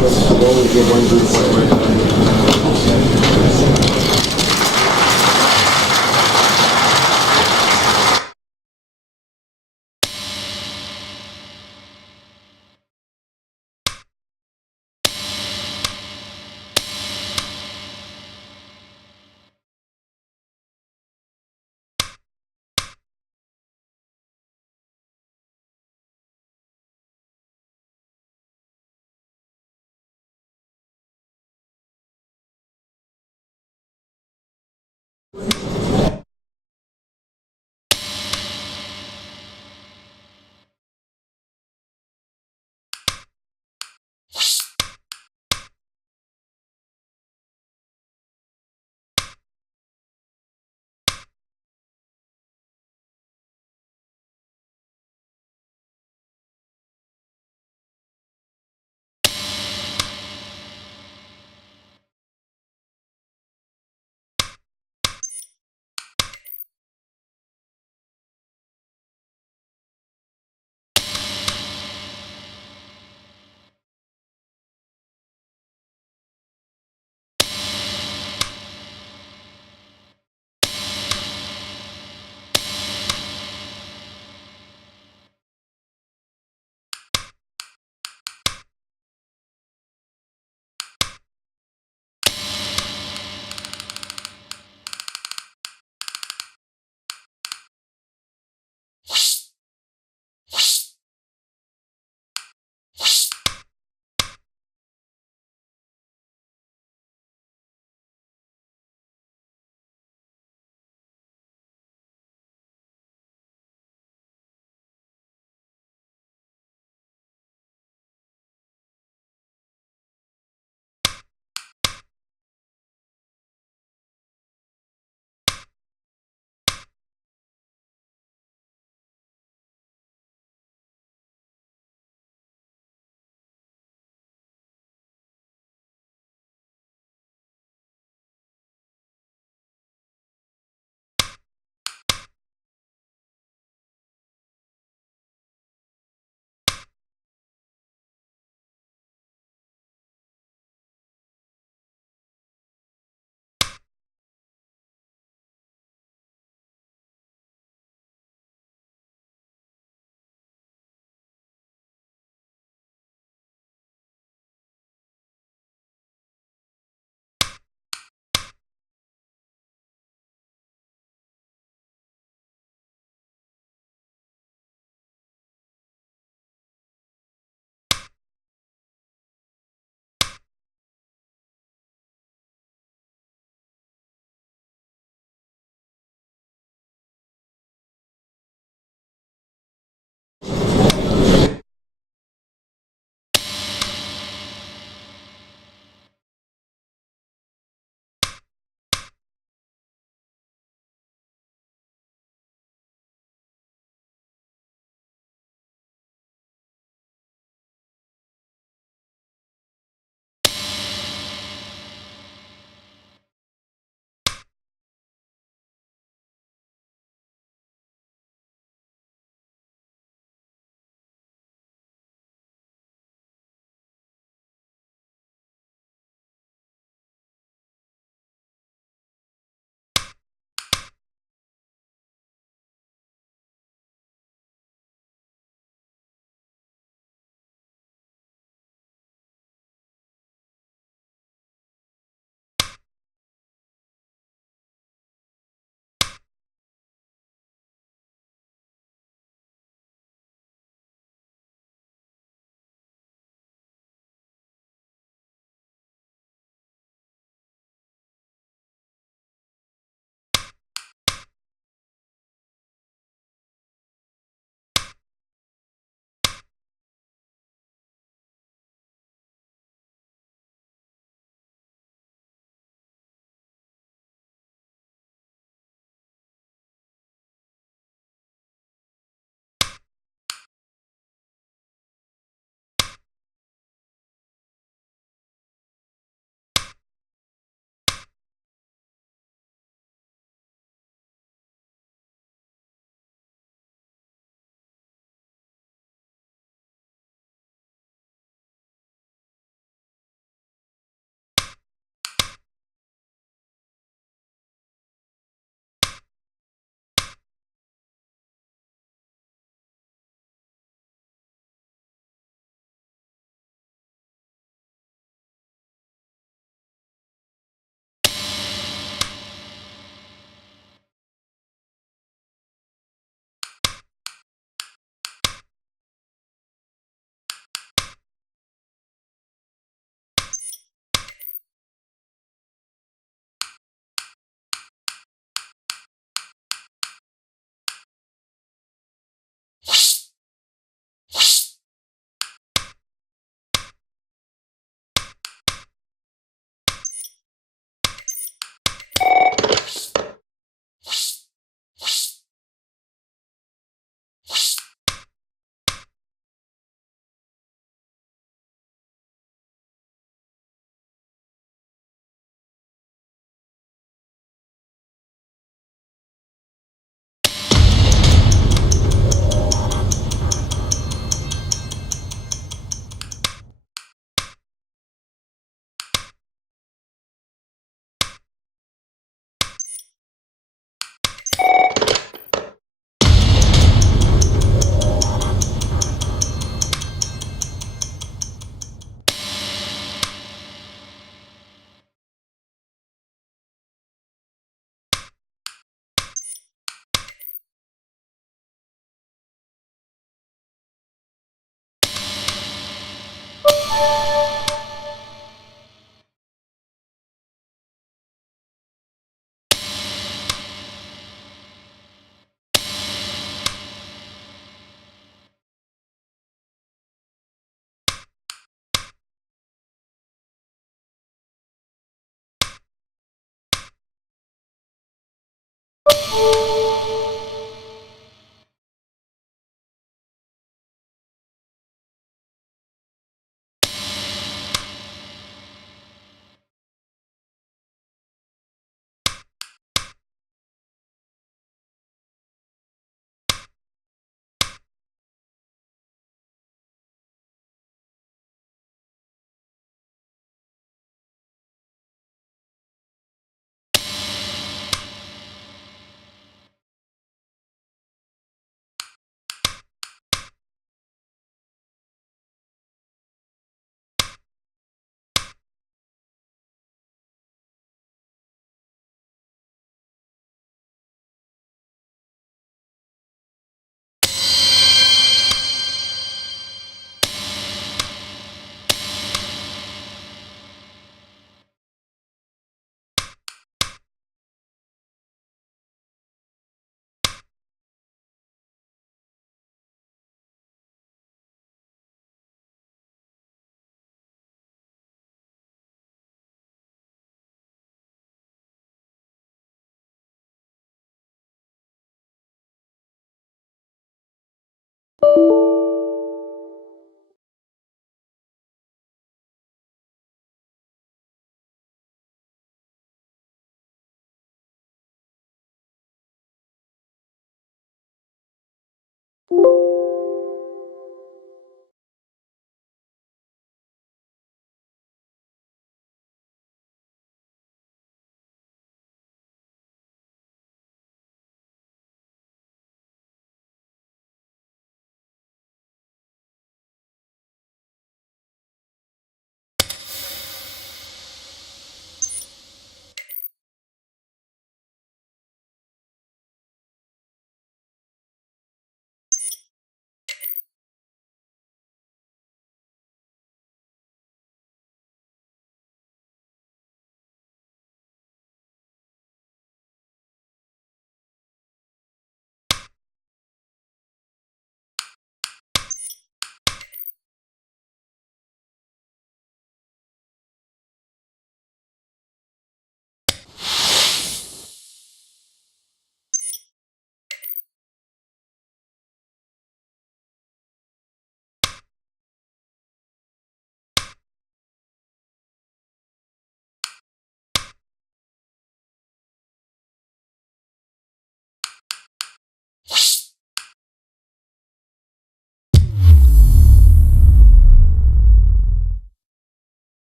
We'll only give one group one.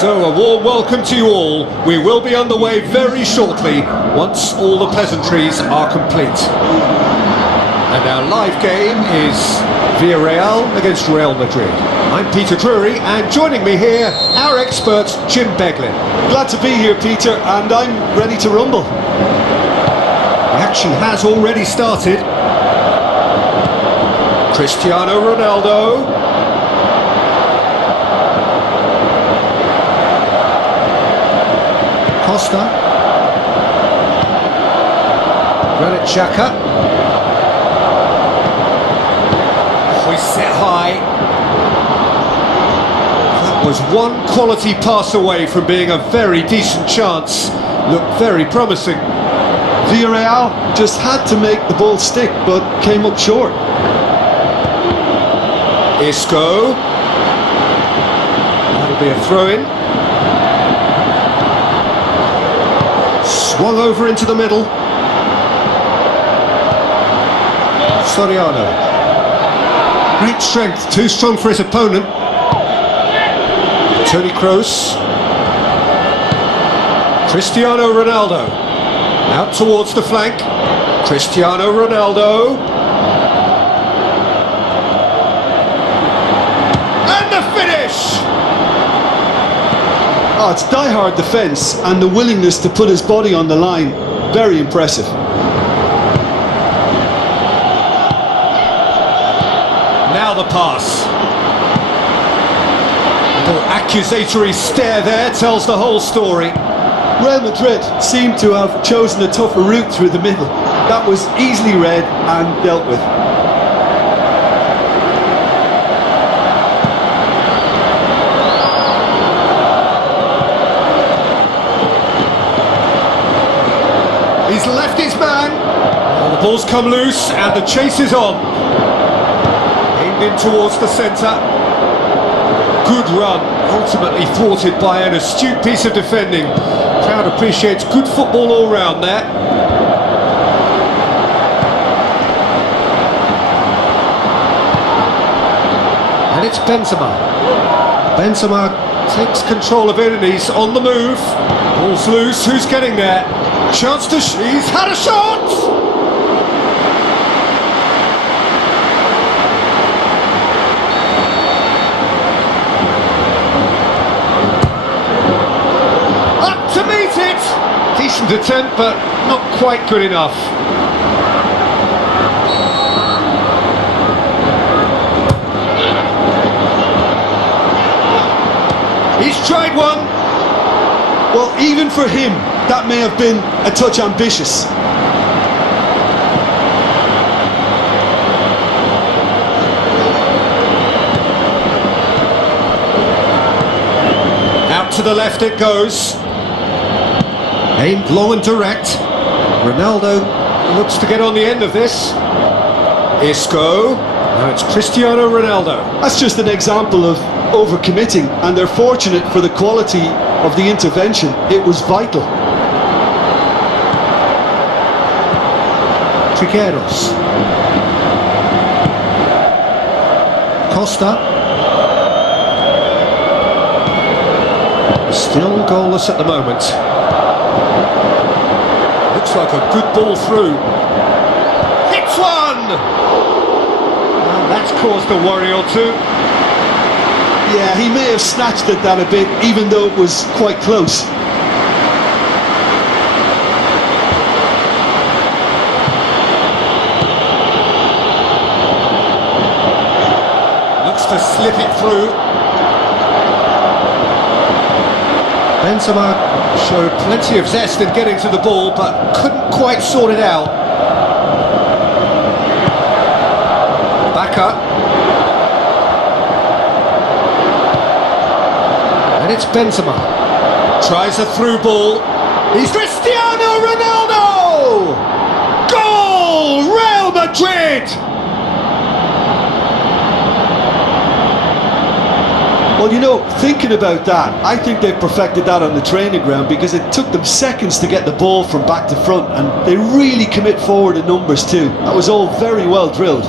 So, a warm welcome to you all. We will be underway very shortly, once all the pleasantries are complete. And our live game is Villarreal against Real Madrid. I'm Peter Drury, and joining me here, our expert, Jim Beglin. Glad to be here, Peter, and I'm ready to rumble. The action has already started. Cristiano Ronaldo. Costa, Granit Xhaka, hoists it high. That was one quality pass away from being a very decent chance. Looked very promising. Villarreal just had to make the ball stick, but came up short. Isco, that'll be a throw-in. Swung over into the middle. Soriano. Great strength, too strong for his opponent. Toni Kroos. Cristiano Ronaldo. Out towards the flank. Cristiano Ronaldo. And the finish! Oh, it's die-hard defence and the willingness to put his body on the line. Very impressive. Now the pass. A little accusatory stare there tells the whole story. Real Madrid seemed to have chosen a tougher route through the middle. That was easily read and dealt with. He's left his man. Well, the ball's come loose and the chase is on. Aimed in towards the centre. Good run, ultimately thwarted by an astute piece of defending. Crowd appreciates good football all round there. And it's Benzema. Benzema takes control of it and he's on the move. Ball's loose, who's getting there? Chance to he's had a shot! Up to meet it! Decent attempt, but not quite good enough. He's tried one. Well, even for him, that may have been a touch ambitious. to the left it goes. Aimed long and direct. Ronaldo looks to get on the end of this. Isco. Now it's Cristiano Ronaldo. That's just an example of overcommitting, and they're fortunate for the quality of the intervention. It was vital. Trigueros. Costa. Still goalless at the moment. Looks like a good ball through. Hits one! And that's caused a worry or two. Yeah, he may have snatched at that a bit, even though it was quite close. Looks to slip it through. Benzema showed plenty of zest in getting to the ball, but couldn't quite sort it out. Back up. And it's Benzema. Tries a through ball. He's Cristiano Ronaldo! Goal! Real Madrid! Well, you know, thinking about that, I think they've perfected that on the training ground, because it took them seconds to get the ball from back to front, and they really commit forward in numbers too. That was all very well drilled.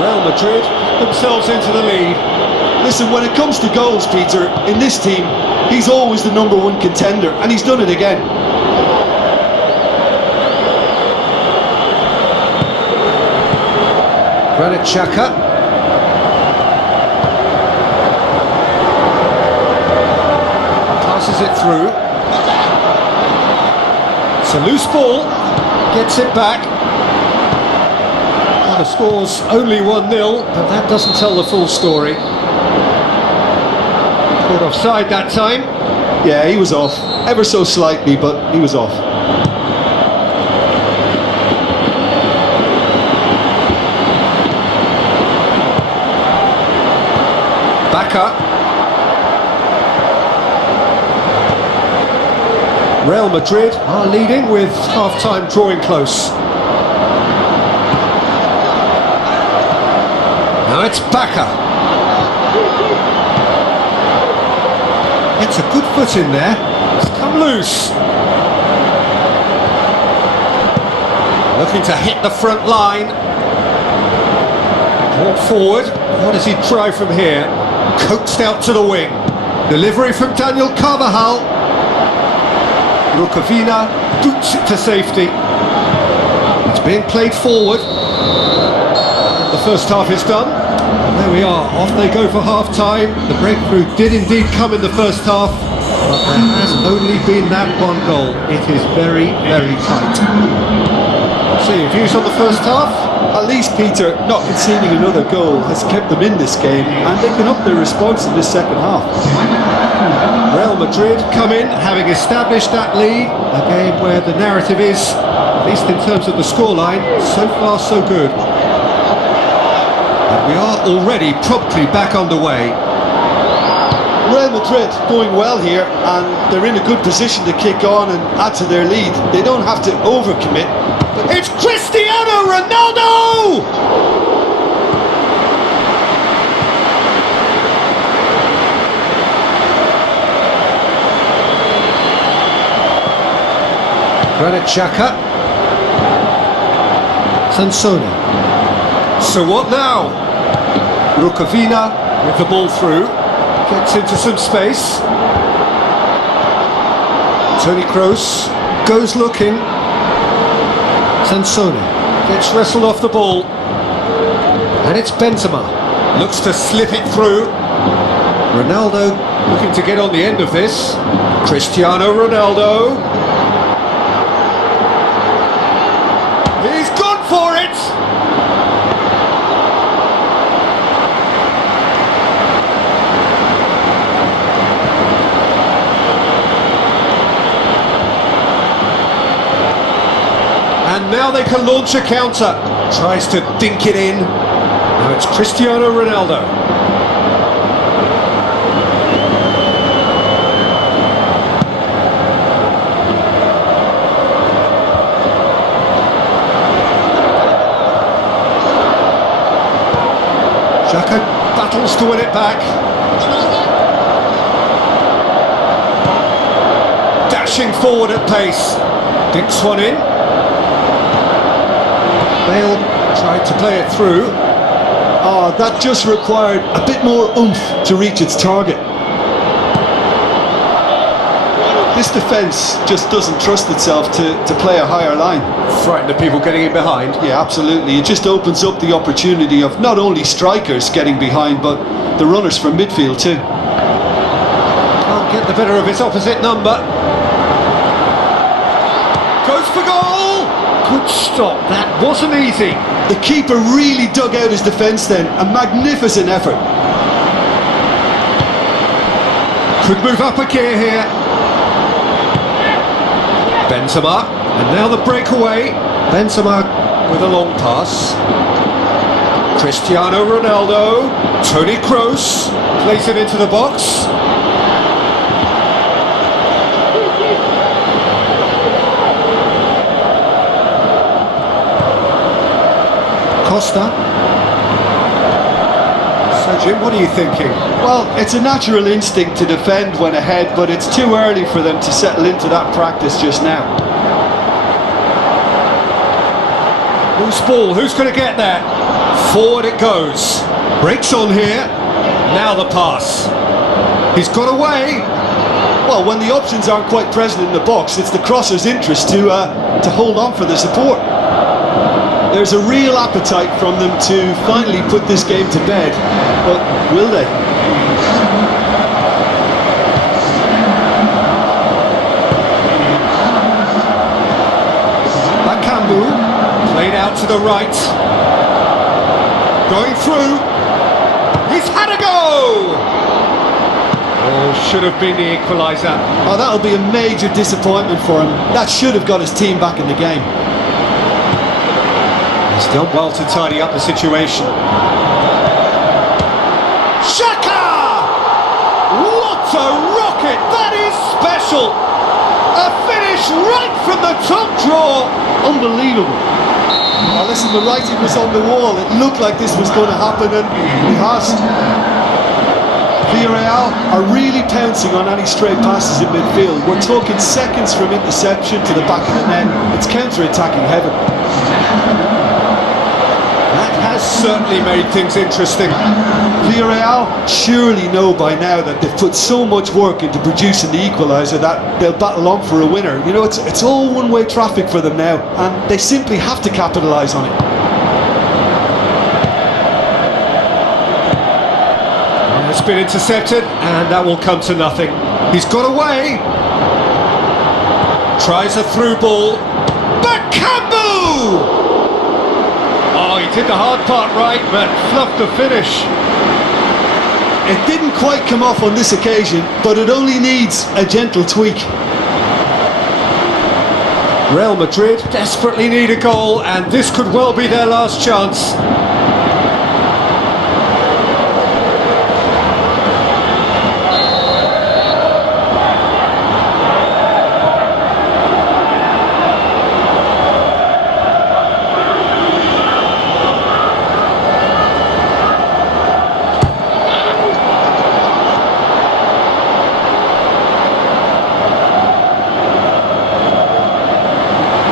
Real Madrid themselves into the lead. Listen, when it comes to goals, Peter, in this team, he's always the number one contender, and he's done it again. Granit Xhaka. Passes it through. It's a loose ball. Gets it back. Well, the score's only 1-0, but that doesn't tell the full story. Caught offside that time. Yeah, he was off. Ever so slightly, but he was off. Back up. Real Madrid are leading with half-time drawing close. Now it's Bacca. It's a good foot in there. It's come loose. Looking to hit the front line. Walk forward. What does he try from here? Coaxed out to the wing. Delivery from Daniel Carvajal. Rukavina boots it to safety. It's being played forward. The first half is done. There we are, off they go for half-time. The breakthrough did indeed come in the first half, but there has only been that one goal. It is very, very tight. So your views on the first half? At least, Peter, not conceding another goal has kept them in this game, and they can up their response in this second half. Real Madrid come in, having established that lead. A game where the narrative is, at least in terms of the scoreline, so far so good. And we are already promptly back underway. Real Madrid going well here, and they're in a good position to kick on and add to their lead. They don't have to overcommit. It's Cristiano Ronaldo! Granit Xhaka. Sansone. So what now? Rukavina with the ball through. Gets into some space. Toni Kroos goes looking. Sansone gets wrestled off the ball. And it's Benzema. Looks to slip it through. Ronaldo looking to get on the end of this. Cristiano Ronaldo. He's gone for it! now they can launch a counter. Tries to dink it in. Now it's Cristiano Ronaldo. Xhaka battles to win it back. Dashing forward at pace. Dinks one in. Bale tried to play it through. Oh, that just required a bit more oomph to reach its target. This defence just doesn't trust itself to play a higher line. Frightened of people getting in behind. Yeah, absolutely. It just opens up the opportunity of not only strikers getting behind, but the runners from midfield too. Can't get the better of his opposite number. Goes for goal! Good stop, that wasn't easy. The keeper really dug out his defence then. A magnificent effort. Could move up a gear here. Benzema, and now the breakaway. Benzema with a long pass. Cristiano Ronaldo. Toni Kroos plays it into the box. Costa. So Jim, what are you thinking? Well, it's a natural instinct to defend when ahead, but it's too early for them to settle into that practice just now. Loose ball, who's going to get there? Forward it goes. Breaks on here. Now the pass. He's got away. Well, when the options aren't quite present in the box, it's the crosser's interest to hold on for the support. There's a real appetite from them to finally put this game to bed, but will they? Bakambu, played out to the right. Going through. He's had a go! Oh, should have been the equaliser. Oh, that'll be a major disappointment for him. That should have got his team back in the game. He's done well to tidy up the situation. Xhaka! What a rocket! That is special! A finish right from the top draw! Unbelievable. Now listen, the writing was on the wall. It looked like this was going to happen, and it has. Villarreal are really pouncing on any stray passes in midfield. We're talking seconds from interception to the back of the net. It's counter-attacking heaven. Certainly made things interesting. Villarreal surely know by now that they've put so much work into producing the equaliser that they'll battle on for a winner. You know, it's all one-way traffic for them now, and they simply have to capitalise on it. It's been intercepted, and that will come to nothing. He's got away. Tries a through ball. Bakambu! Oh, he did the hard part right, but fluffed the finish. It didn't quite come off on this occasion, but it only needs a gentle tweak. Real Madrid desperately need a goal, and this could well be their last chance.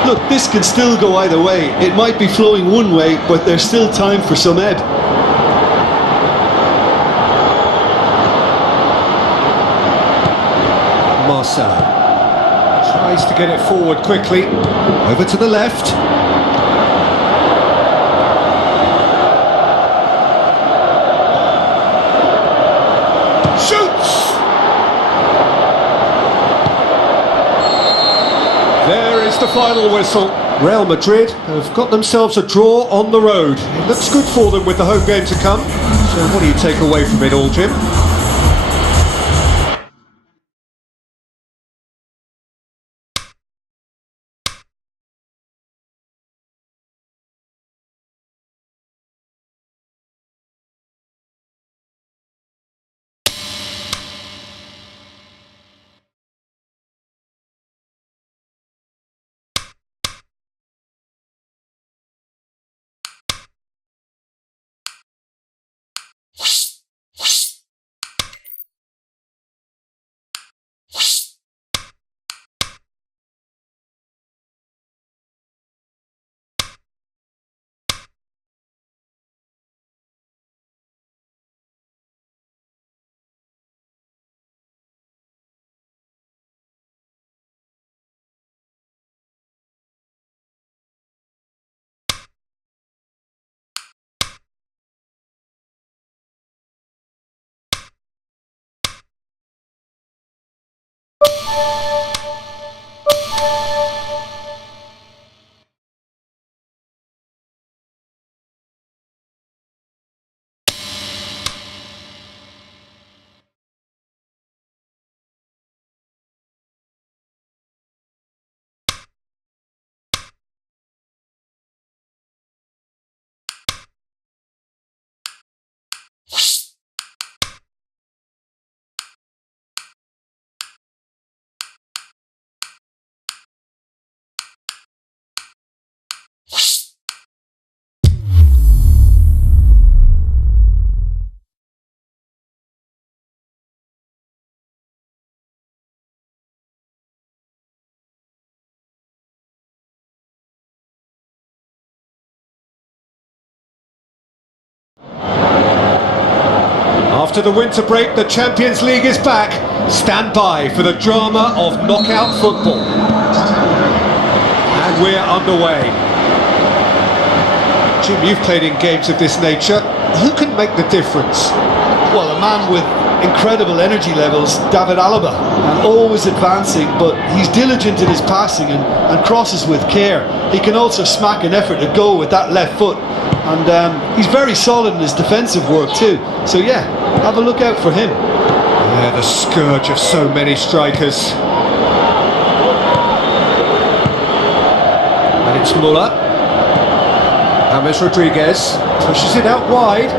Look, this can still go either way. It might be flowing one way, but there's still time for some ebb. Marcelo tries to get it forward quickly. Over to the left. Shoots! There is the final whistle. Real Madrid have got themselves a draw on the road. It looks good for them with the home game to come. So what do you take away from it all, Jim? After the winter break, the Champions League is back. Stand by for the drama of knockout football. And we're underway. Jim, you've played in games of this nature. Who can make the difference? Well, a man with incredible energy levels, David Alaba, and always advancing, but he's diligent in his passing and crosses with care. He can also smack an effort to go with that left foot, and he's very solid in his defensive work too. So yeah, have a look out for him. Yeah, the scourge of so many strikers. And it's Muller. James Rodriguez pushes it out wide.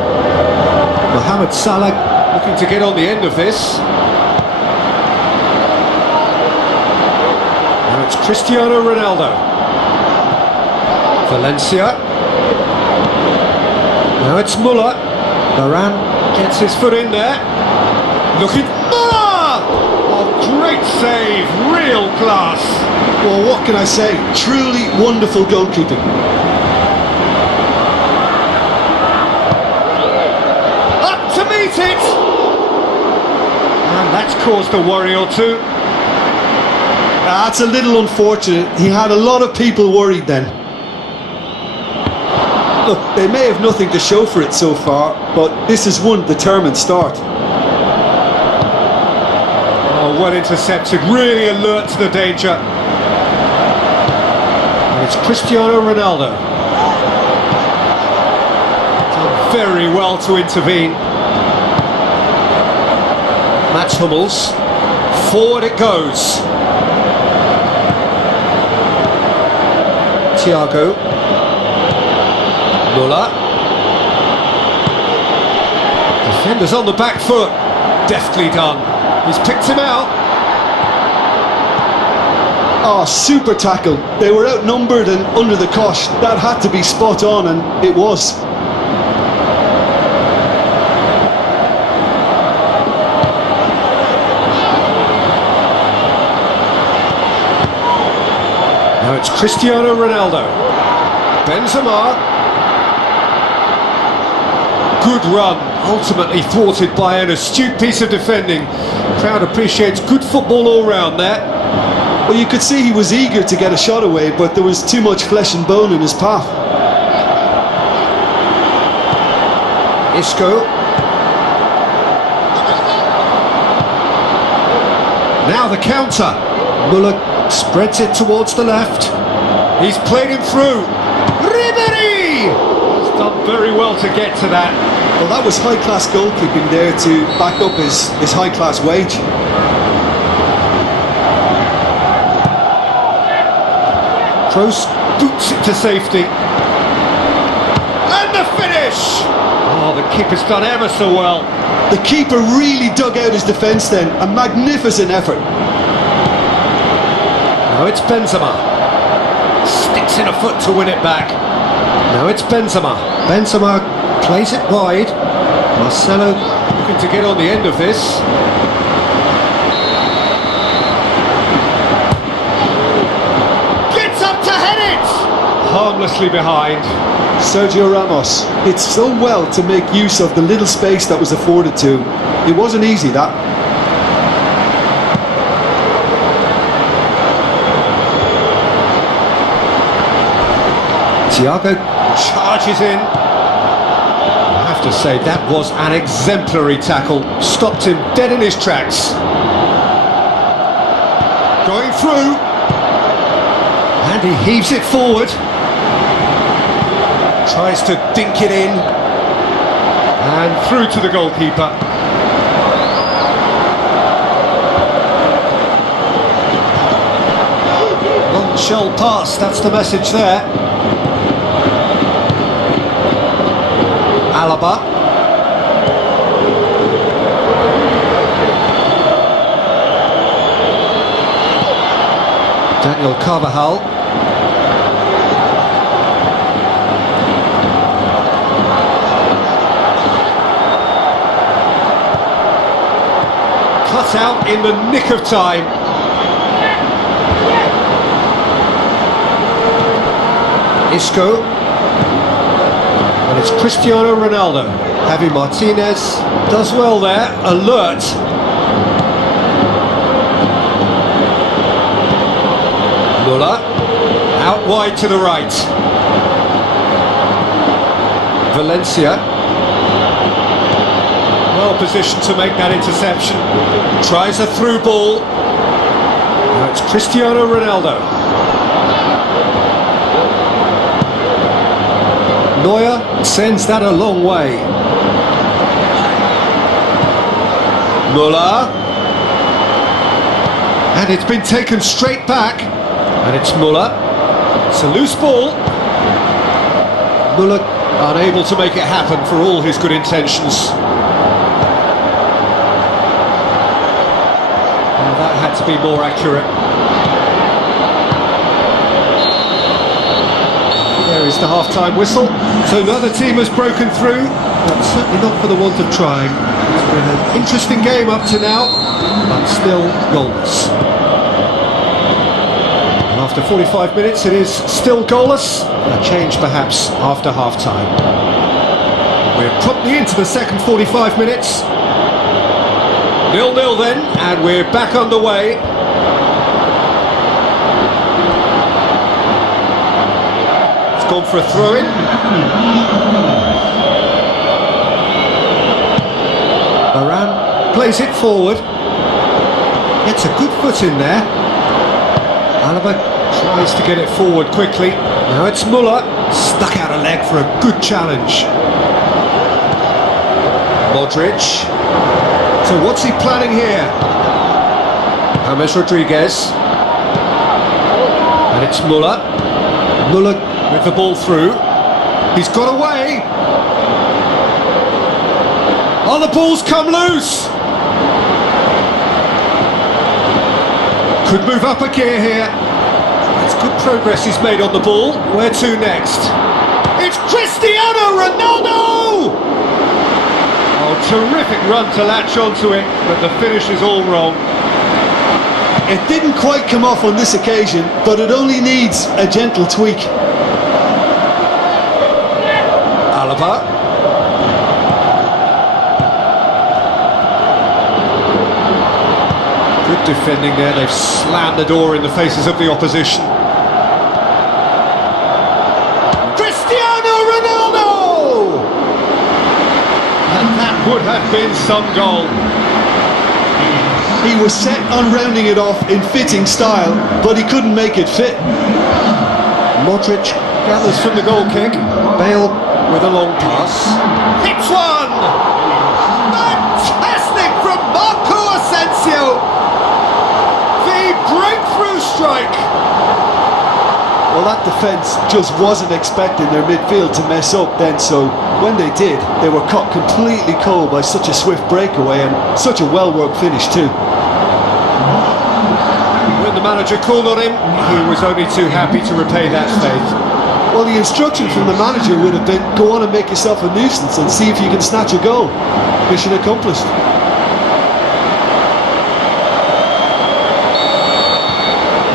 Mohamed Salah looking to get on the end of this. Now it's Cristiano Ronaldo. Valencia. Now it's Muller. Varane gets his foot in there. Looking. Muller! Oh, great save, real class. Well, what can I say? Truly wonderful goalkeeping. It. And that's caused a worry or two. That's a little unfortunate. He had a lot of people worried then. Look, they may have nothing to show for it so far, but this is one determined start. Oh, well intercepted, really alert to the danger. And it's Cristiano Ronaldo. Done very well to intervene. Mats Hummels, forward it goes. Thiago, Muller. Defenders on the back foot, deftly done. He's picked him out. Oh, super tackle. They were outnumbered and under the cosh. That had to be spot on, and it was. Now it's Cristiano Ronaldo. Benzema. Good run, ultimately thwarted by an astute piece of defending. Crowd appreciates good football all round there. Well, you could see he was eager to get a shot away, but there was too much flesh and bone in his path. Isco. Now the counter. Muller spreads it towards the left. He's played him through. Ribéry! He's done very well to get to that. Well, that was high-class goalkeeping there to back up his high-class wage. Kroos boots it to safety. And the finish! Oh, the keeper's done ever so well. The keeper really dug out his defence then. A magnificent effort. Now it's Benzema. Sticks in a foot to win it back. Now it's Benzema. Benzema plays it wide. Marcelo looking to get on the end of this. Gets up to head it! Harmlessly behind. Sergio Ramos did so well to make use of the little space that was afforded to him. It wasn't easy, that. Thiago charges in. I have to say that was an exemplary tackle. Stopped him dead in his tracks. Going through. And he heaves it forward. Tries to dink it in. And through to the goalkeeper. Long-shell pass, that's the message there. Alaba. Daniel Carvajal. Cut out in the nick of time. Isco. And It's Cristiano Ronaldo. Javi Martinez does well there, alert. Muller, out wide to the right. Valencia, well positioned to make that interception. Tries a through ball. Now it's Cristiano Ronaldo. Neuer sends that a long way. Muller. And it's been taken straight back. And it's Muller. It's a loose ball. Muller unable to make it happen for all his good intentions. Well, that had to be more accurate. There is the half-time whistle. So another team has broken through, but certainly not for the want of trying. It's been an interesting game up to now, but still goalless. And after 45 minutes, it is still goalless. A change perhaps after half-time. We're promptly into the second 45 minutes. 0-0 then, and we're back underway. It's gone for a throw-in. Varane plays it forward. Gets a good foot in there. Alaba tries to get it forward quickly. Now it's Muller, stuck out a leg for a good challenge. Modric. So what's he planning here? James Rodriguez. And it's Muller. Muller with the ball through. He's got away. Oh, the ball's come loose. Could move up a gear here. It's good progress he's made on the ball. Where to next? It's Cristiano Ronaldo! Oh, terrific run to latch onto it, but the finish is all wrong. It didn't quite come off on this occasion, but it only needs a gentle tweak. Alaba. Good defending there. They've slammed the door in the faces of the opposition. Cristiano Ronaldo! And that would have been some goal. He was set on rounding it off in fitting style, but he couldn't make it fit. Modric gathers from the goal kick. Bale with a long pass. Hits one! Fantastic from Marco Asensio! The breakthrough strike! Well, that defence just wasn't expecting their midfield to mess up then, so when they did, they were caught completely cold by such a swift breakaway and such a well-worked finish too. When the manager called on him, he was only too happy to repay that faith. Well, the instruction from the manager would have been, go on and make yourself a nuisance and see if you can snatch a goal. Mission accomplished.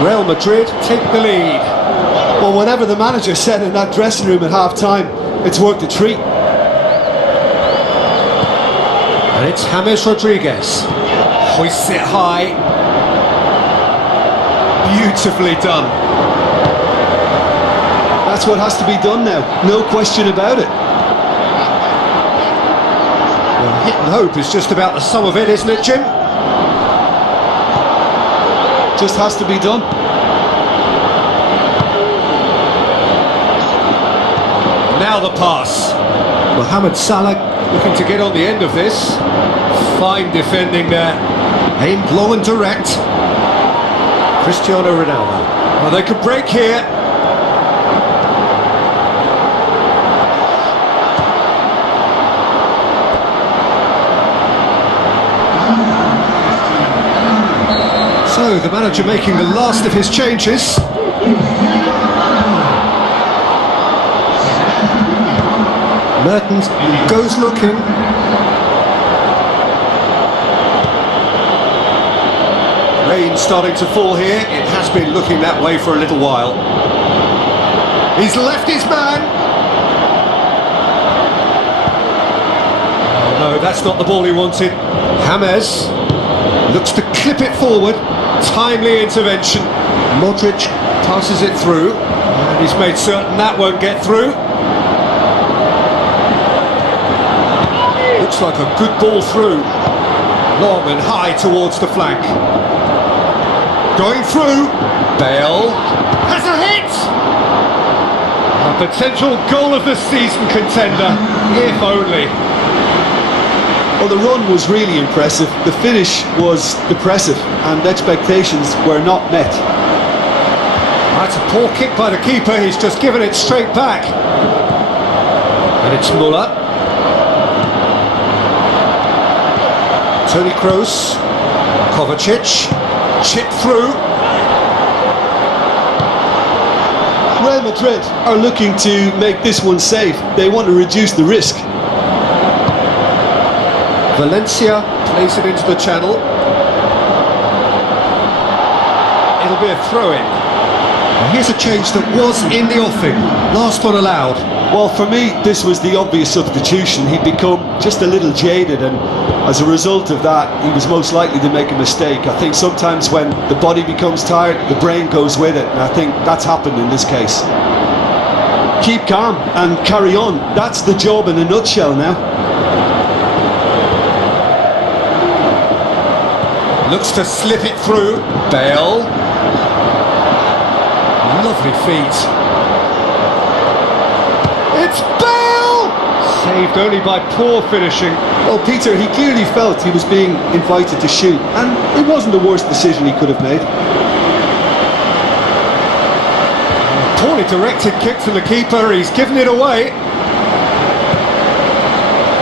Real Madrid take the lead. Well, whatever the manager said in that dressing room at half-time, it's worked a treat. And it's James Rodriguez. Hoists it high. Beautifully done. That's what has to be done now, no question about it. Well, hit and hope is just about the sum of it, isn't it, Jim? Just has to be done. Now the pass. Mohamed Salah looking to get on the end of this. Fine defending there. Aimed low and direct. Cristiano Ronaldo. Well, they could break here. So, the manager making the last of his changes. Mertens goes looking. Rain starting to fall here. It has been looking that way for a little while. He's left his man. that's not the ball he wanted. James looks to clip it forward. Timely intervention. Modric passes it through, and he's made certain that won't get through. Looks like a good ball through. Long and high towards the flank. Going through. Bale has a hit! A potential goal of the season contender, if only. Well, the run was really impressive. The finish was depressive, and expectations were not met. That's a poor kick by the keeper. He's just given it straight back. And it's Muller. Toni Kroos. Kovacic. Chip through. Real Madrid are looking to make this one safe. They want to reduce the risk. Valencia plays it into the channel. It'll be a throw-in. Here's a change that was in the offing. Last one allowed. Well, for me, this was the obvious substitution. He'd become just a little jaded, and as a result of that, he was most likely to make a mistake. I think sometimes when the body becomes tired, the brain goes with it, and I think that's happened in this case. Keep calm and carry on. That's the job in a nutshell now. Looks to slip it through. Bale. Lovely feet. It's Bale! Saved only by poor finishing. Well, Peter, he clearly felt he was being invited to shoot, and it wasn't the worst decision he could have made. Poorly directed kick from the keeper. He's given it away.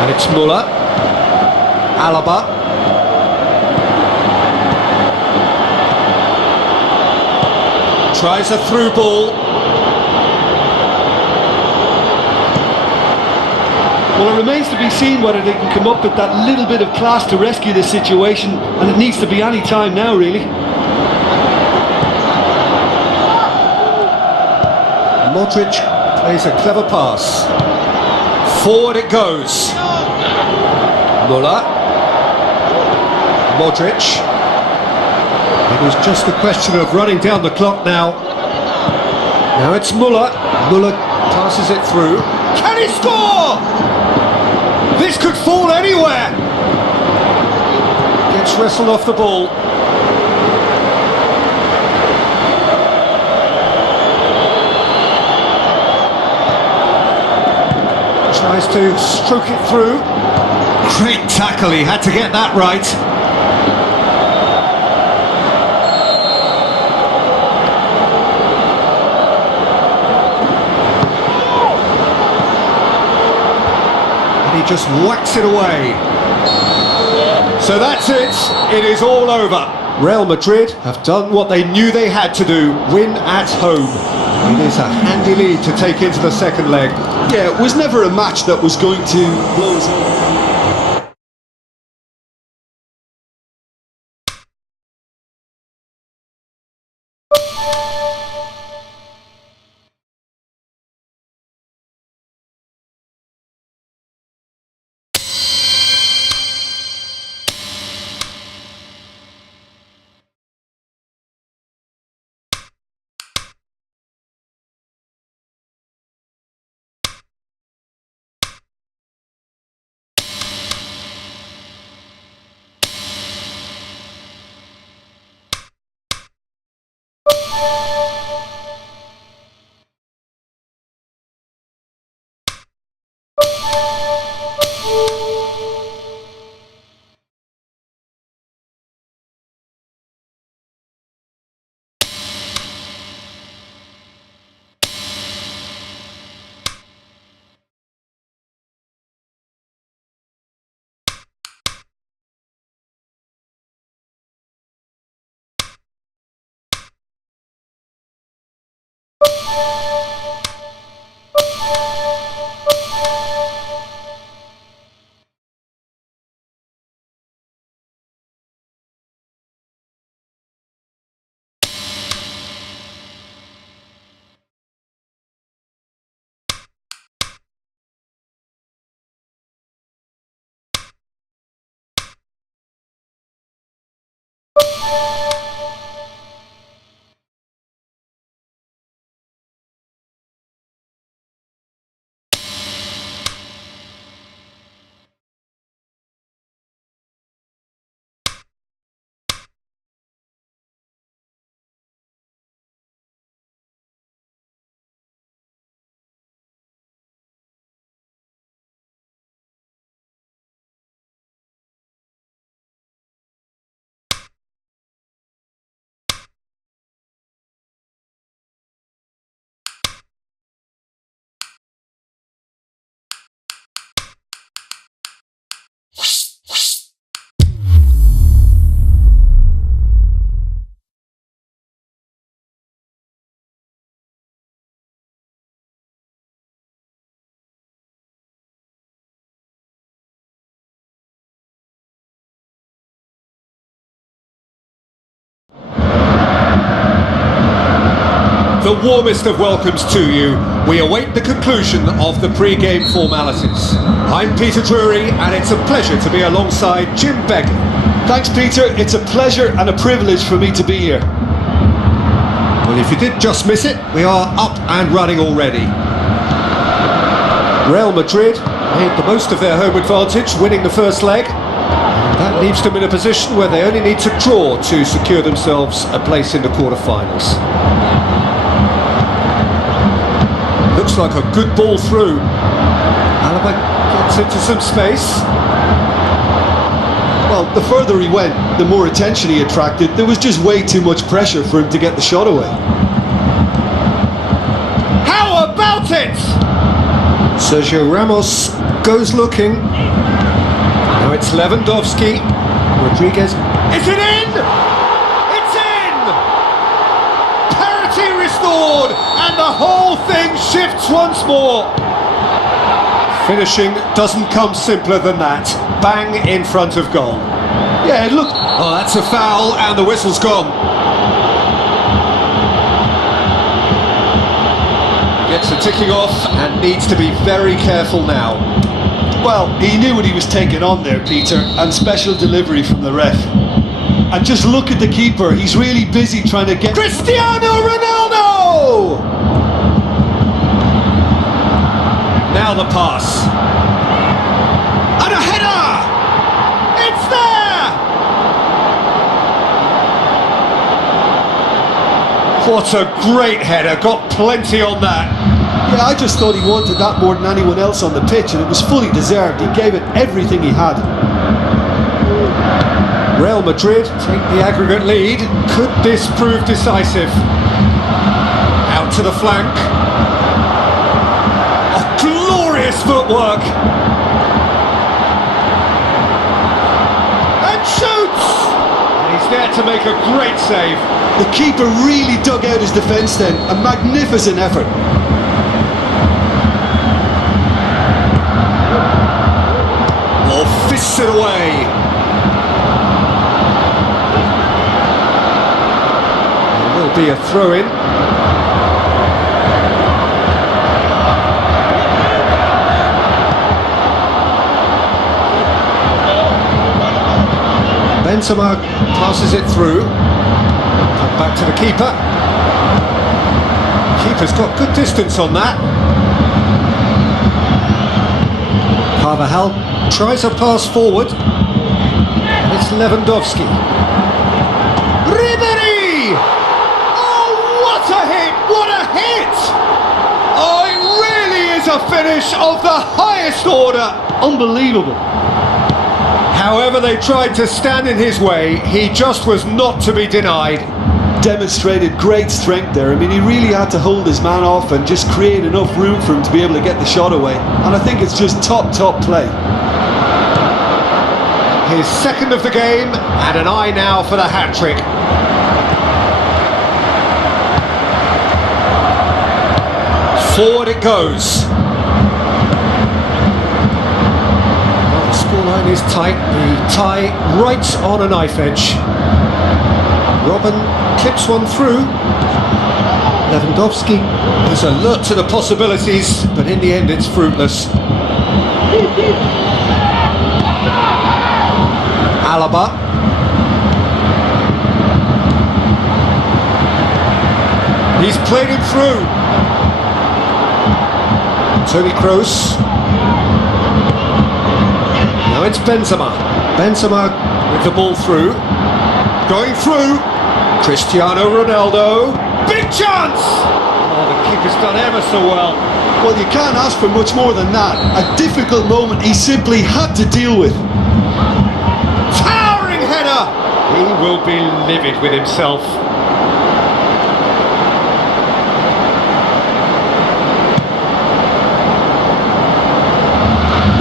And it's Muller. Alaba. Tries a through ball. Well, it remains to be seen whether they can come up with that little bit of class to rescue this situation, and it needs to be any time now, really. Modric plays a clever pass. Forward it goes. Muller. Modric. It was just a question of running down the clock now. Now it's Muller. Muller passes it through. Can he score? This could fall anywhere. Gets wrestled off the ball. Tries to stroke it through. Great tackle, he had to get that right. And he just whacks it away. So that's it, it is all over. Real Madrid have done what they knew they had to do, win at home. It is a handy lead to take into the second leg. Yeah, it was never a match that was going to blow us over. the warmest of welcomes to you. We await the conclusion of the pre-game formalities. I'm Peter Drury, and it's a pleasure to be alongside Jim Begley. Thanks, Peter. It's a pleasure and a privilege for me to be here. Well, if you did just miss it, we are up and running already. Real Madrid made the most of their home advantage, winning the first leg. That leaves them in a position where they only need to draw to secure themselves a place in the quarter-finals. Looks like a good ball through. Alaba gets into some space. Well, the further he went, the more attention he attracted. There was just way too much pressure for him to get the shot away. How about it? Sergio Ramos goes looking. Now it's Lewandowski. Rodriguez. Is it in? It's in! Parity restored, and the whole thing shifts once more. Finishing doesn't come simpler than that. Bang in front of goal. Yeah, look. Oh, that's a foul, and the whistle's gone. Gets a ticking off and needs to be very careful now. Well, he knew what he was taking on there, Peter, and special delivery from the ref. And just look at the keeper. He's really busy trying to get... Cristiano Ronaldo! Now the pass. And a header! It's there! What a great header, got plenty on that. Yeah, I just thought he wanted that more than anyone else on the pitch, and it was fully deserved. He gave it everything he had. Real Madrid take the aggregate lead. Could this prove decisive? Out to the flank. Glorious footwork. And shoots! And he's there to make a great save. The keeper really dug out his defence then. A magnificent effort. Oh, fists it away. There will be a throw-in. Benzema passes it through. Back to the keeper. Keeper's got good distance on that. Carvajal tries a pass forward. And it's Lewandowski. Ribery! Oh, what a hit! What a hit! Oh, it really is a finish of the highest order. Unbelievable. However they tried to stand in his way, he just was not to be denied. Demonstrated great strength there. I mean, he really had to hold his man off and just create enough room for him to be able to get the shot away. And I think it's just top play. His second of the game, and an eye now for the hat-trick. Forward it goes. Scoreline is tight, the tie right on a knife edge. Robin clips one through. Lewandowski is alert to the possibilities, but in the end it's fruitless. Alaba. He's played him through. Toni Kroos. Now it's Benzema. Benzema with the ball through. Going through. Cristiano Ronaldo. Big chance! Oh, the keeper's done ever so well. Well, you can't ask for much more than that. A difficult moment he simply had to deal with. Towering header! He will be livid with himself.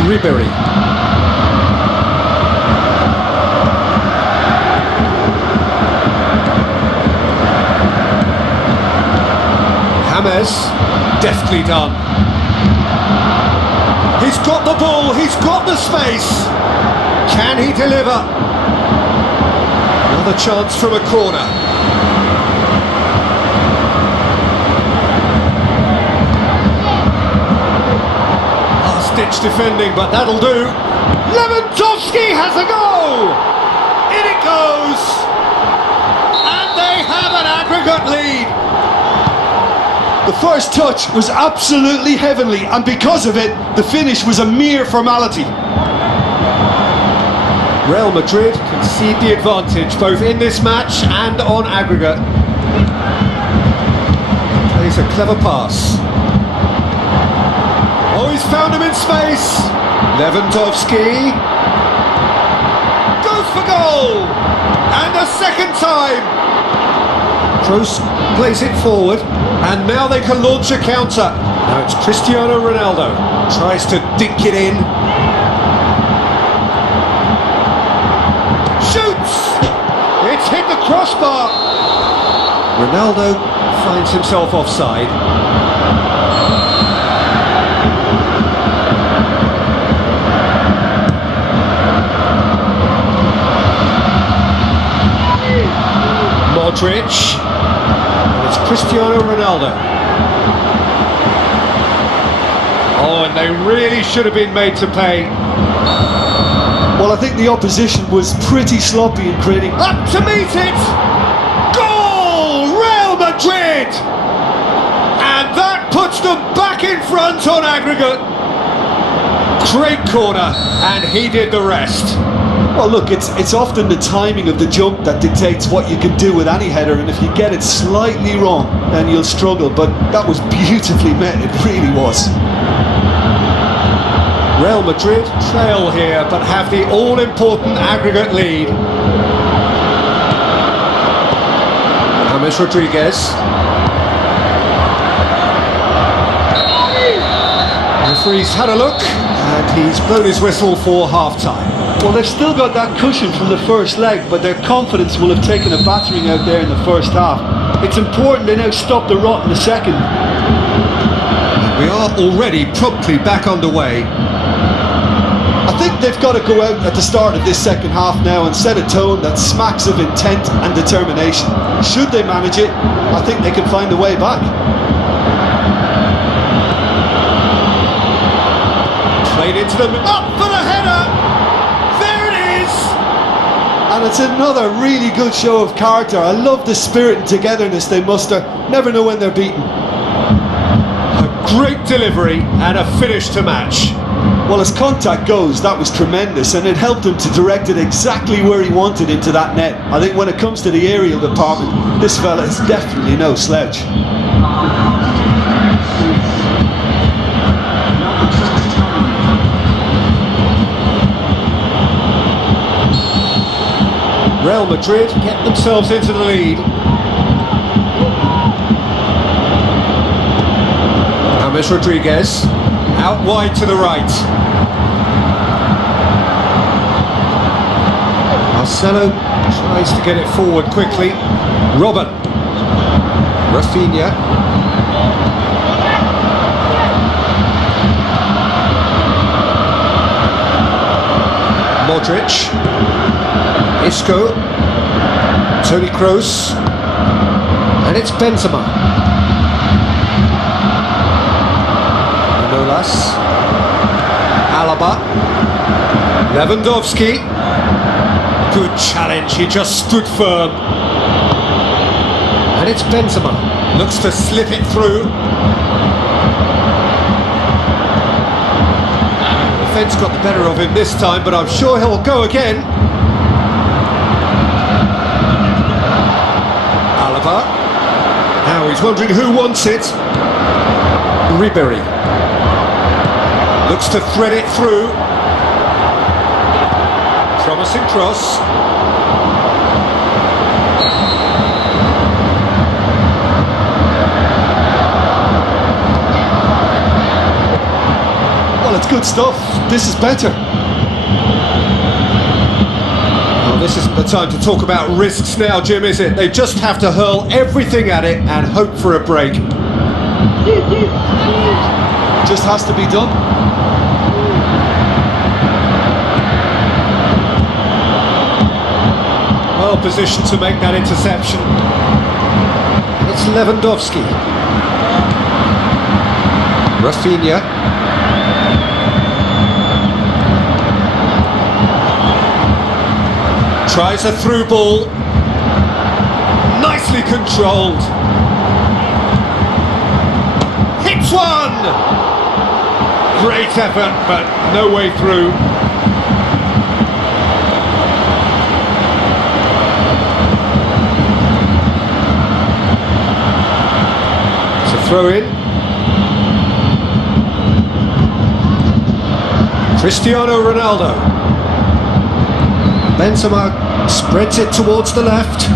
Ribery. James, deftly done. He's got the ball, he's got the space. Can he deliver? Another chance from a corner. last-ditch defending, but that'll do. Lewandowski has a go! In it goes! And they have an aggregate lead. The first touch was absolutely heavenly, and because of it, the finish was a mere formality. Real Madrid concede the advantage both in this match and on aggregate. Plays a clever pass. Oh, he's found him in space. Lewandowski goes for goal, and a second time. Kroos plays it forward, and now they can launch a counter. Now it's Cristiano Ronaldo, tries to dink it in. Shoots! It's hit the crossbar. Ronaldo finds himself offside. Modric, and it's Cristiano Ronaldo. Oh, and they really should have been made to pay. Well, I think the opposition was pretty sloppy in creating... Up to meet it! Goal! Real Madrid! And that puts them back in front on aggregate. Great corner, and he did the rest. Well, look, it's often the timing of the jump that dictates what you can do with any header, and if you get it slightly wrong, then you'll struggle. But that was beautifully met, it really was. Real Madrid trail here, but have the all-important aggregate lead. James Rodriguez. The referee's had a look, and he's blown his whistle for half-time. Well, they've still got that cushion from the first leg, but their confidence will have taken a battering out there in the first half. It's important they now stop the rot in the second. We are already promptly back underway. I think they've got to go out at the start of this second half now and set a tone that smacks of intent and determination. Should they manage it, I think they can find a way back. Played into them, up for the header! And it's another really good show of character. I love the spirit and togetherness they muster. Never know when they're beaten. A great delivery and a finish to match. Well, as contact goes, that was tremendous, and it helped him to direct it exactly where he wanted into that net. I think when it comes to the aerial department, this fella is definitely no slouch. Real Madrid get themselves into the lead. James Rodriguez out wide to the right. Marcelo tries to get it forward quickly. Robin. Rafinha. Modric. Isco, Toni Kroos, and it's Benzema. Manolas, Alaba, Lewandowski. Good challenge, he just stood firm. And it's Benzema, looks to slip it through. The defence got the better of him this time, but I'm sure he'll go again. Now he's wondering who wants it. Ribery looks to thread it through. Promising cross. Well, it's good stuff. This is better. This isn't the time to talk about risks now, Jim, is it? They just have to hurl everything at it and hope for a break. Just has to be done. Well positioned to make that interception. It's Lewandowski. Rafinha. Tries a through ball. Nicely controlled. Hits one! Great effort, but no way through. It's a throw in. Cristiano Ronaldo. Benzema spreads it towards the left.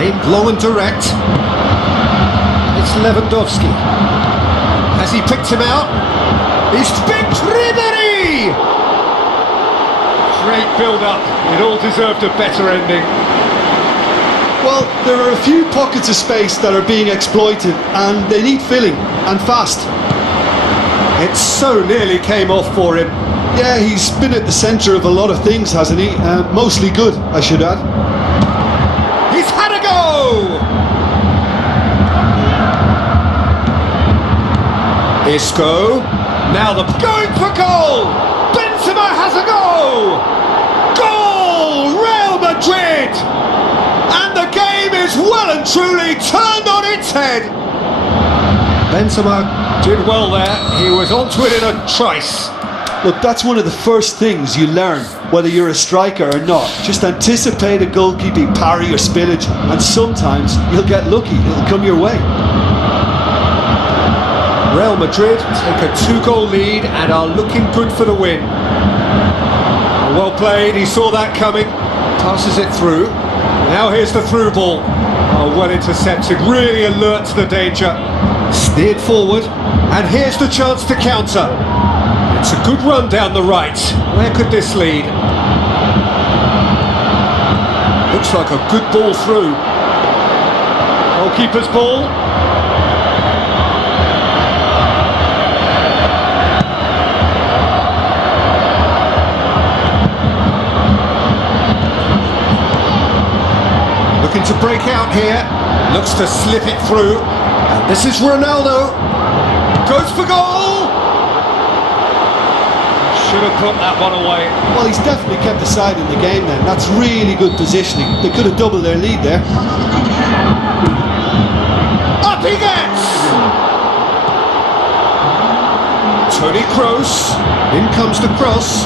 Aimed long and direct. It's Lewandowski. Has he picked him out? He's picked Ribery! Great build-up. It all deserved a better ending. Well, there are a few pockets of space that are being exploited, and they need filling, and fast. It so nearly came off for him. Yeah, he's been at the centre of a lot of things, hasn't he? Mostly good, I should add. He's had a go! Isco. Now the going for goal! Benzema has a go! Goal! Real Madrid! And the game is well and truly turned on its head. Benzema did well there. He was onto it in a trice. Look, that's one of the first things you learn, whether you're a striker or not. Just anticipate a goalkeeping parry or spillage, and sometimes you'll get lucky. It'll come your way. Real Madrid take a 2-goal lead and are looking good for the win. Well played, he saw that coming. Passes it through. Now here's the through ball. Oh, well intercepted, really alert to the danger. Steered forward, and here's the chance to counter. It's a good run down the right. Where could this lead? Looks like a good ball through. Goalkeeper's ball. Looking to break out here. Looks to slip it through. And this is Ronaldo. Goes for goal! Should have put that one away. Well, he's definitely kept the side in the game then. That's really good positioning. They could have doubled their lead there. Up he gets! Toni Kroos. In comes the cross.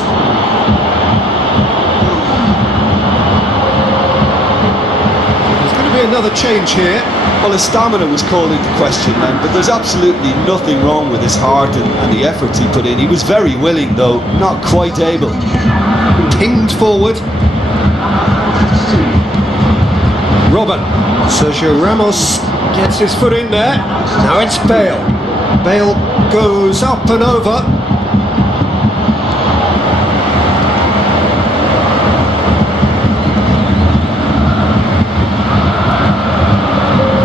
There's going to be another change here. Well, his stamina was called into question then, but there's absolutely nothing wrong with his heart and the efforts he put in. He was very willing, though not quite able. Pinged forward. Robert. Sergio Ramos gets his foot in there. Now it's Bale. Bale goes up and over.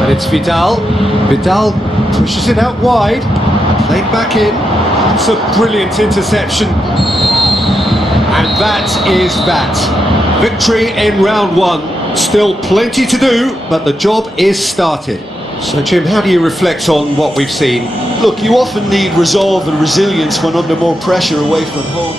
And it's Vidal. Vidal pushes it out wide. Played back in. It's a brilliant interception. And that is that. Victory in round one. Still plenty to do, but the job is started. So Jim, how do you reflect on what we've seen? Look, you often need resolve and resilience when under more pressure away from home.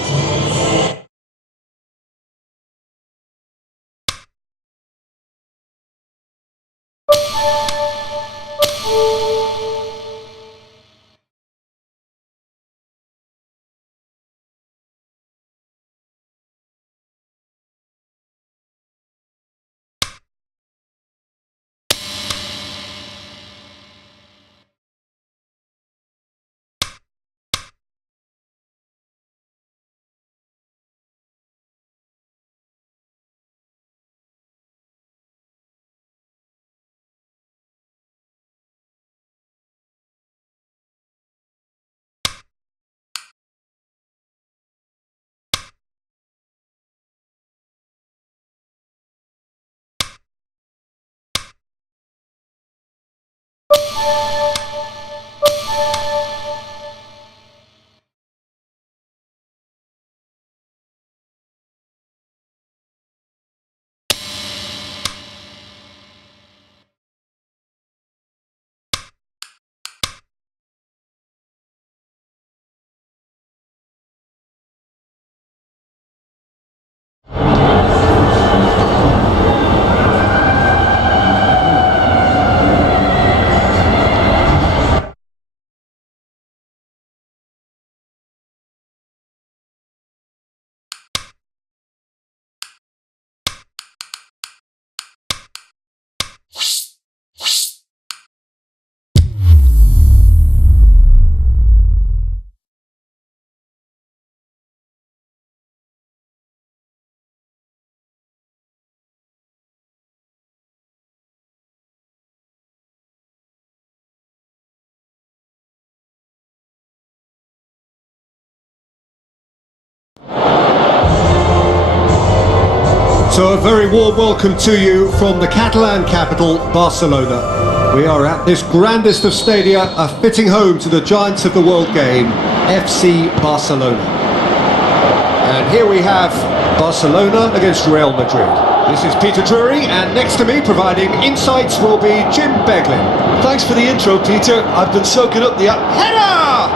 So a very warm welcome to you from the Catalan capital, Barcelona. We are at this grandest of stadia, a fitting home to the giants of the world game, FC Barcelona. And here we have Barcelona against Real Madrid. This is Peter Drury, and next to me providing insights will be Jim Beglin. Thanks for the intro, Peter. I've been soaking up the... Header!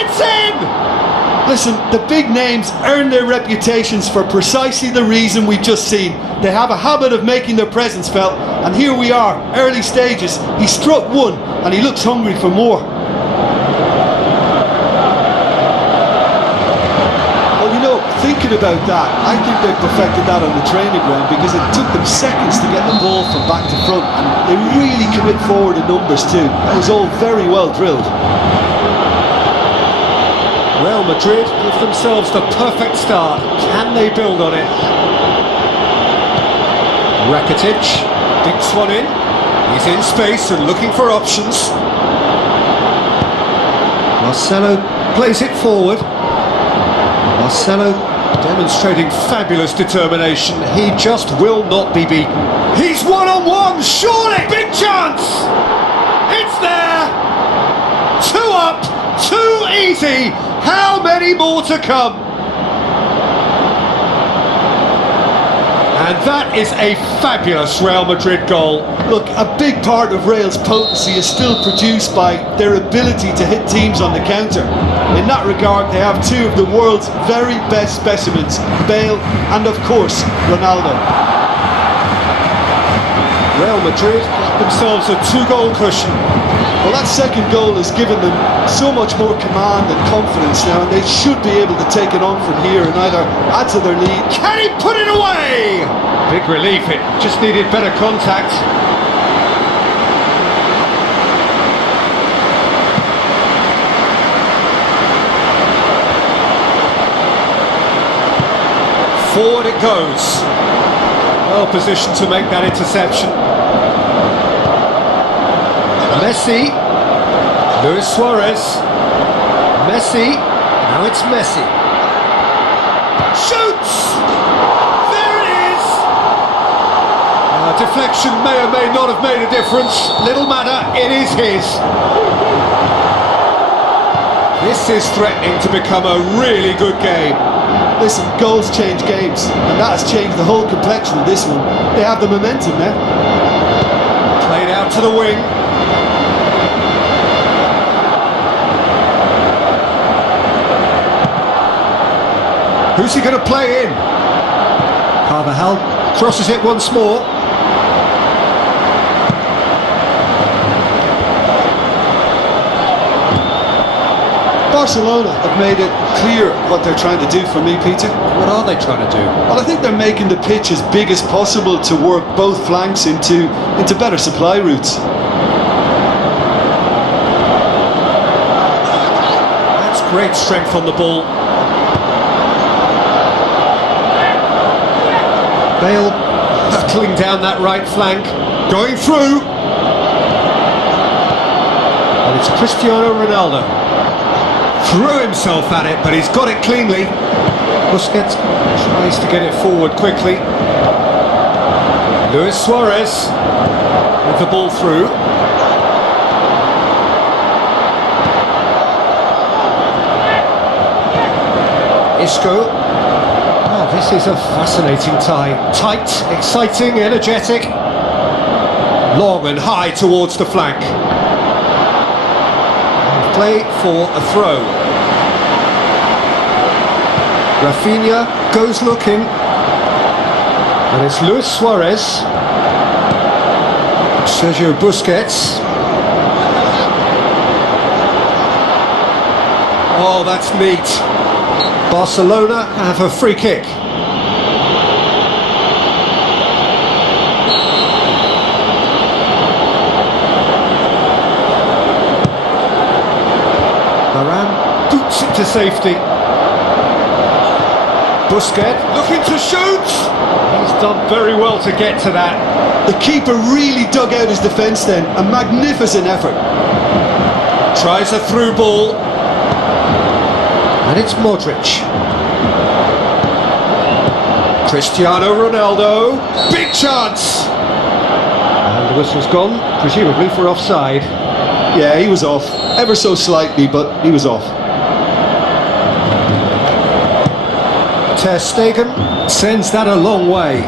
It's in! Listen, the big names earn their reputations for precisely the reason we've just seen. They have a habit of making their presence felt, and here we are, early stages. He struck one, and he looks hungry for more. Well, you know, thinking about that, I think they've perfected that on the training ground because it took them seconds to get the ball from back to front, and they really commit forward in numbers too. That was all very well drilled. Real Madrid give themselves the perfect start. Can they build on it? Rakitic dinks one in. He's in space and looking for options. Marcelo plays it forward. Marcelo demonstrating fabulous determination. He just will not be beaten. He's one-on-one, surely! Big chance! It's there! 2 up, 2 easy! How many more to come? And that is a fabulous Real Madrid goal. Look, a big part of Real's potency is still produced by their ability to hit teams on the counter. In that regard, they have 2 of the world's very best specimens, Bale and, of course, Ronaldo. Real Madrid got themselves a 2-goal cushion. Well, that second goal has given them so much more command and confidence now, and they should be able to take it on from here and either add to their lead. Can he put it away? Big relief, it just needed better contact. Forward it goes. Well positioned to make that interception. Messi, Luis Suarez, Messi, now it's Messi. Shoots! There it is! Deflection may or may not have made a difference. Little matter, it is his. This is threatening to become a really good game. Listen, goals change games, and that has changed the whole complexion of this one. They have the momentum now. Played out to the wing. Who's he going to play in? Carvajal crosses it once more. Barcelona have made it clear what they're trying to do for me, Peter. What are they trying to do? Well, I think they're making the pitch as big as possible to work both flanks into better supply routes. That's great strength on the ball. Bale hurtling down that right flank, going through. And it's Cristiano Ronaldo. Threw himself at it, but he's got it cleanly. Busquets tries to get it forward quickly. Luis Suarez with the ball through. Isco. Oh, this is a fascinating tie. Tight, exciting, energetic. Long and high towards the flank. And play for a throw. Rafinha goes looking. And it's Luis Suarez. Sergio Busquets. Oh, that's neat. Barcelona have a free kick. Varane boots it to safety. Busquets looking to shoot. He's done very well to get to that. The keeper really dug out his defence then. A magnificent effort. Tries a through ball. And it's Modric. Cristiano Ronaldo, big chance! And the whistle's gone, presumably for offside. Yeah, he was off. Ever so slightly, but he was off. Ter Stegen sends that a long way.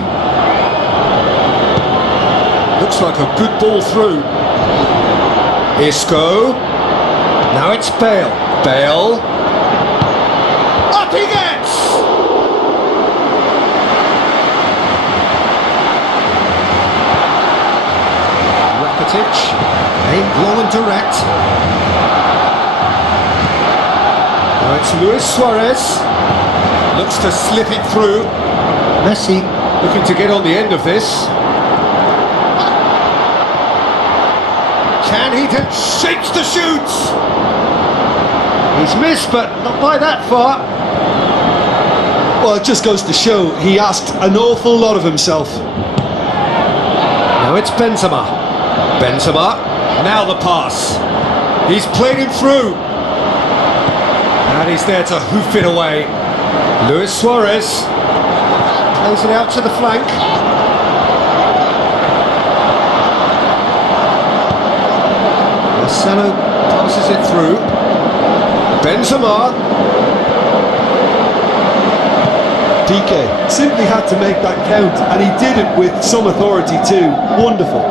Looks like a good ball through. Isco. Now it's Bale. Bale. Up he gets! Rakitic. Aimed long and direct. Now it's Luis Suarez. Looks to slip it through. Messi looking to get on the end of this. Can he shapes to shoot? He's missed, but not by that far. Well, it just goes to show he asked an awful lot of himself. Now it's Benzema. Benzema, now the pass. He's played him through. And he's there to hoof it away. Luis Suarez plays it out to the flank. Marcelo passes it through. Benzema. PK simply had to make that count, and he did it with some authority too. Wonderful.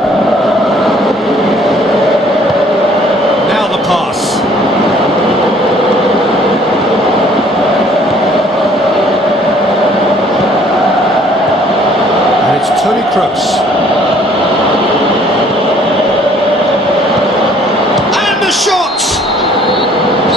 Now the pass. And it's Toni Kroos. And the shot!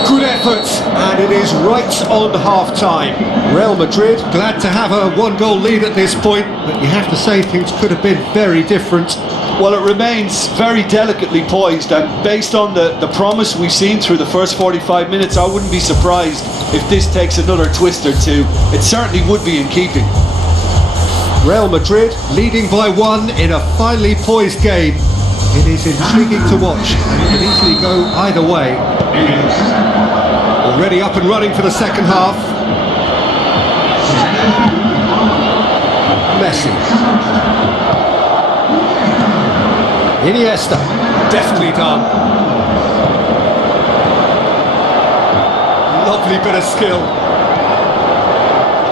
Good effort, and it is right on half-time. Real Madrid glad to have a one-goal lead at this point, but you have to say things could have been very different. Well, it remains very delicately poised, and based on the promise we've seen through the first 45 minutes, I wouldn't be surprised if this takes another twist or two. It certainly would be in keeping. Real Madrid leading by one in a finely poised game. It is intriguing to watch, and it could easily go either way. Already up and running for the second half. Messi. Iniesta. Deftly done. Lovely bit of skill.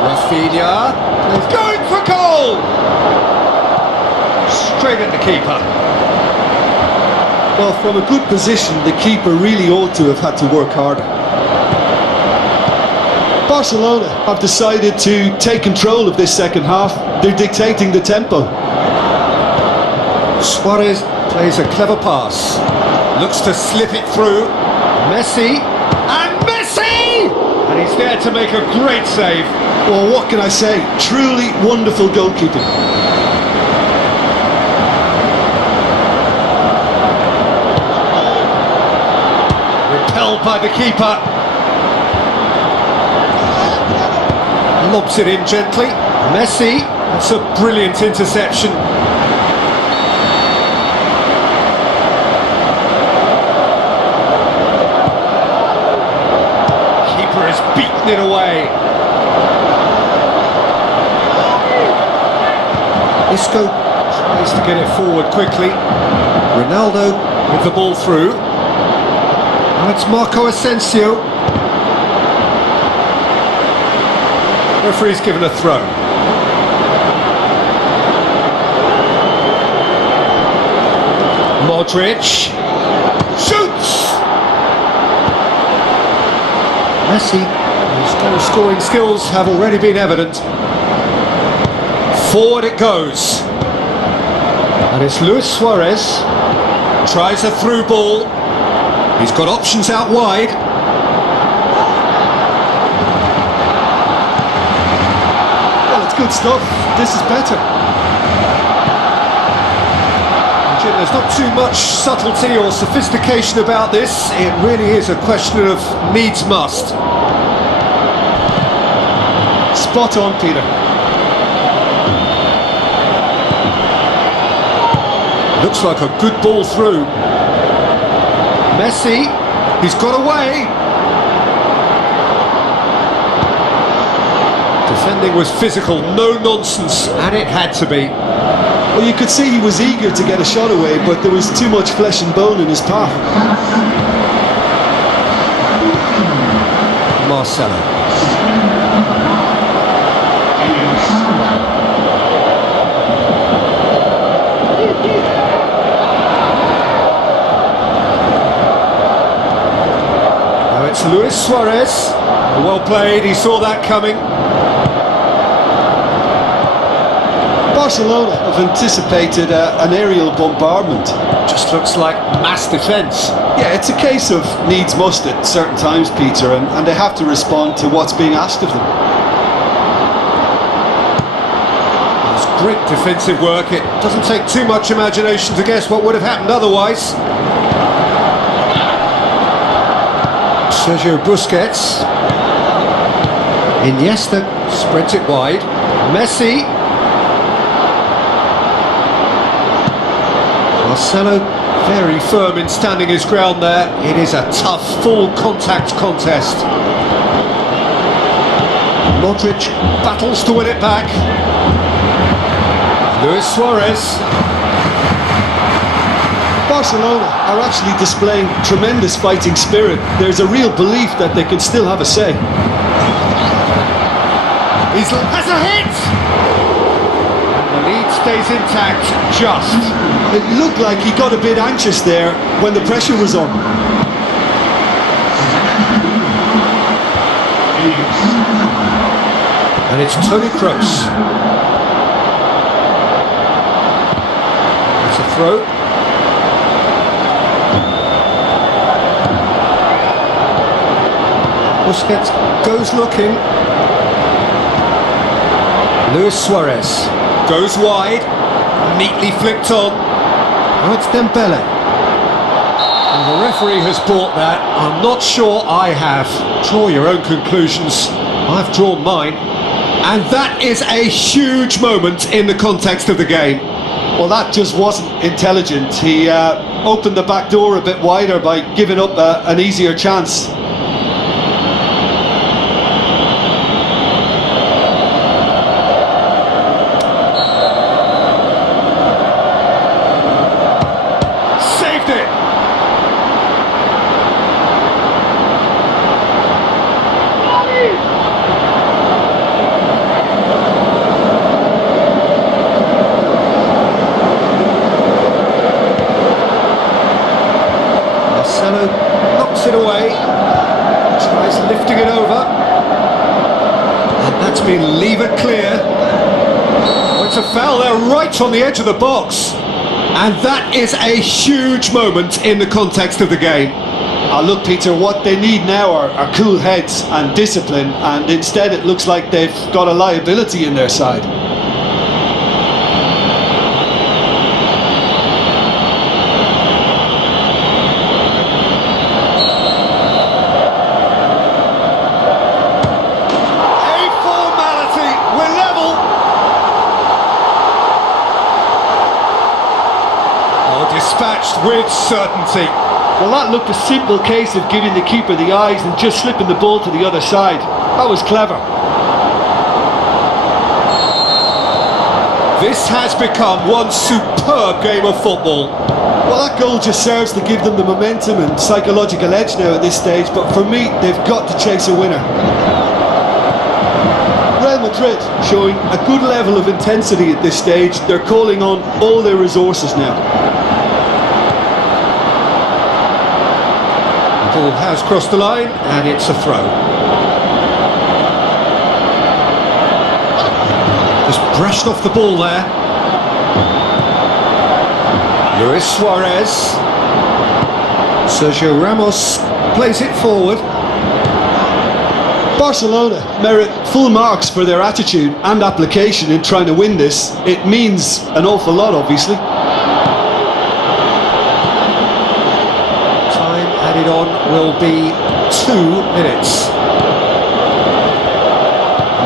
Rafinha. He's going for goal! Straight at the keeper. Well, from a good position, the keeper really ought to have had to work harder. Barcelona have decided to take control of this second half. They're dictating the tempo. Suarez plays a clever pass. Looks to slip it through. Messi. And Messi! And he's there to make a great save. Well, what can I say? Truly wonderful goalkeeping. Repelled by the keeper. Lobs it in gently. Messi. That's a brilliant interception. Keeper has beaten it away. Isco tries to get it forward quickly. Ronaldo with the ball through. Now it's Marco Asensio. Referee's given a throw. Modric shoots. Messi, whose goal scoring skills have already been evident. Forward it goes. And it's Luis Suarez. Tries a through ball. He's got options out wide. Well, it's good stuff. This is better. Jim, there's not too much subtlety or sophistication about this. It really is a question of needs must. Spot on, Peter. Looks like a good ball through. Messi, he's got away. Defending was physical, no nonsense, and it had to be. Well, you could see he was eager to get a shot away, but there was too much flesh and bone in his path. Marcelo. Now it's Luis Suarez. Well played, he saw that coming. Barcelona have anticipated an aerial bombardment. Just looks like mass defence. Yeah, it's a case of needs must at certain times, Peter, and they have to respond to what's being asked of them. It's great defensive work. It doesn't take too much imagination to guess what would have happened otherwise. Sergio Busquets. Iniesta spreads it wide. Messi. Marcelo very firm in standing his ground there. It is a tough, full contact contest. Modric battles to win it back. Luis Suarez. Barcelona are actually displaying tremendous fighting spirit. There's a real belief that they can still have a say. He has a hit! The lead stays intact, just. It looked like he got a bit anxious there when the pressure was on. And it's Toni Kroos. It's a throw. Busquets goes looking. Luis Suarez goes wide, neatly flicked on. Now it's Dembele. And the referee has bought that. I'm not sure I have. Draw your own conclusions. I've drawn mine. And that is a huge moment in the context of the game. Well, that just wasn't intelligent. He opened the back door a bit wider by giving up an easier chance. Marcelo knocks it away, tries lifting it over, and that's been lever clear. Oh, it's a foul there right on the edge of the box, and that is a huge moment in the context of the game. Look, Peter, what they need now are cool heads and discipline, and instead it looks like they've got a liability in their side. Dispatched with certainty. Well, that looked a simple case of giving the keeper the eyes and just slipping the ball to the other side. That was clever. This has become one superb game of football. Well, that goal just serves to give them the momentum and psychological edge now at this stage, but for me, they've got to chase a winner. Real Madrid showing a good level of intensity at this stage. They're calling on all their resources now. The ball has crossed the line and it's a throw. Just brushed off the ball there. Luis Suarez. Sergio Ramos plays it forward. Barcelona merit full marks for their attitude and application in trying to win this. It means an awful lot, obviously. Time added on will be 2 minutes.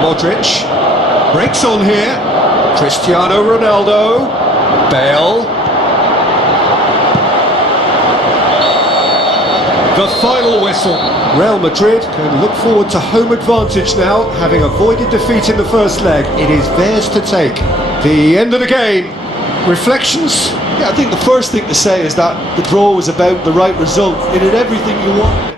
Modric breaks on here. Cristiano Ronaldo. Bale. The final whistle. Real Madrid can look forward to home advantage now, having avoided defeat in the first leg. It is theirs to take. The end of the game. Reflections? Yeah, I think the first thing to say is that the draw was about the right result. It had everything you want.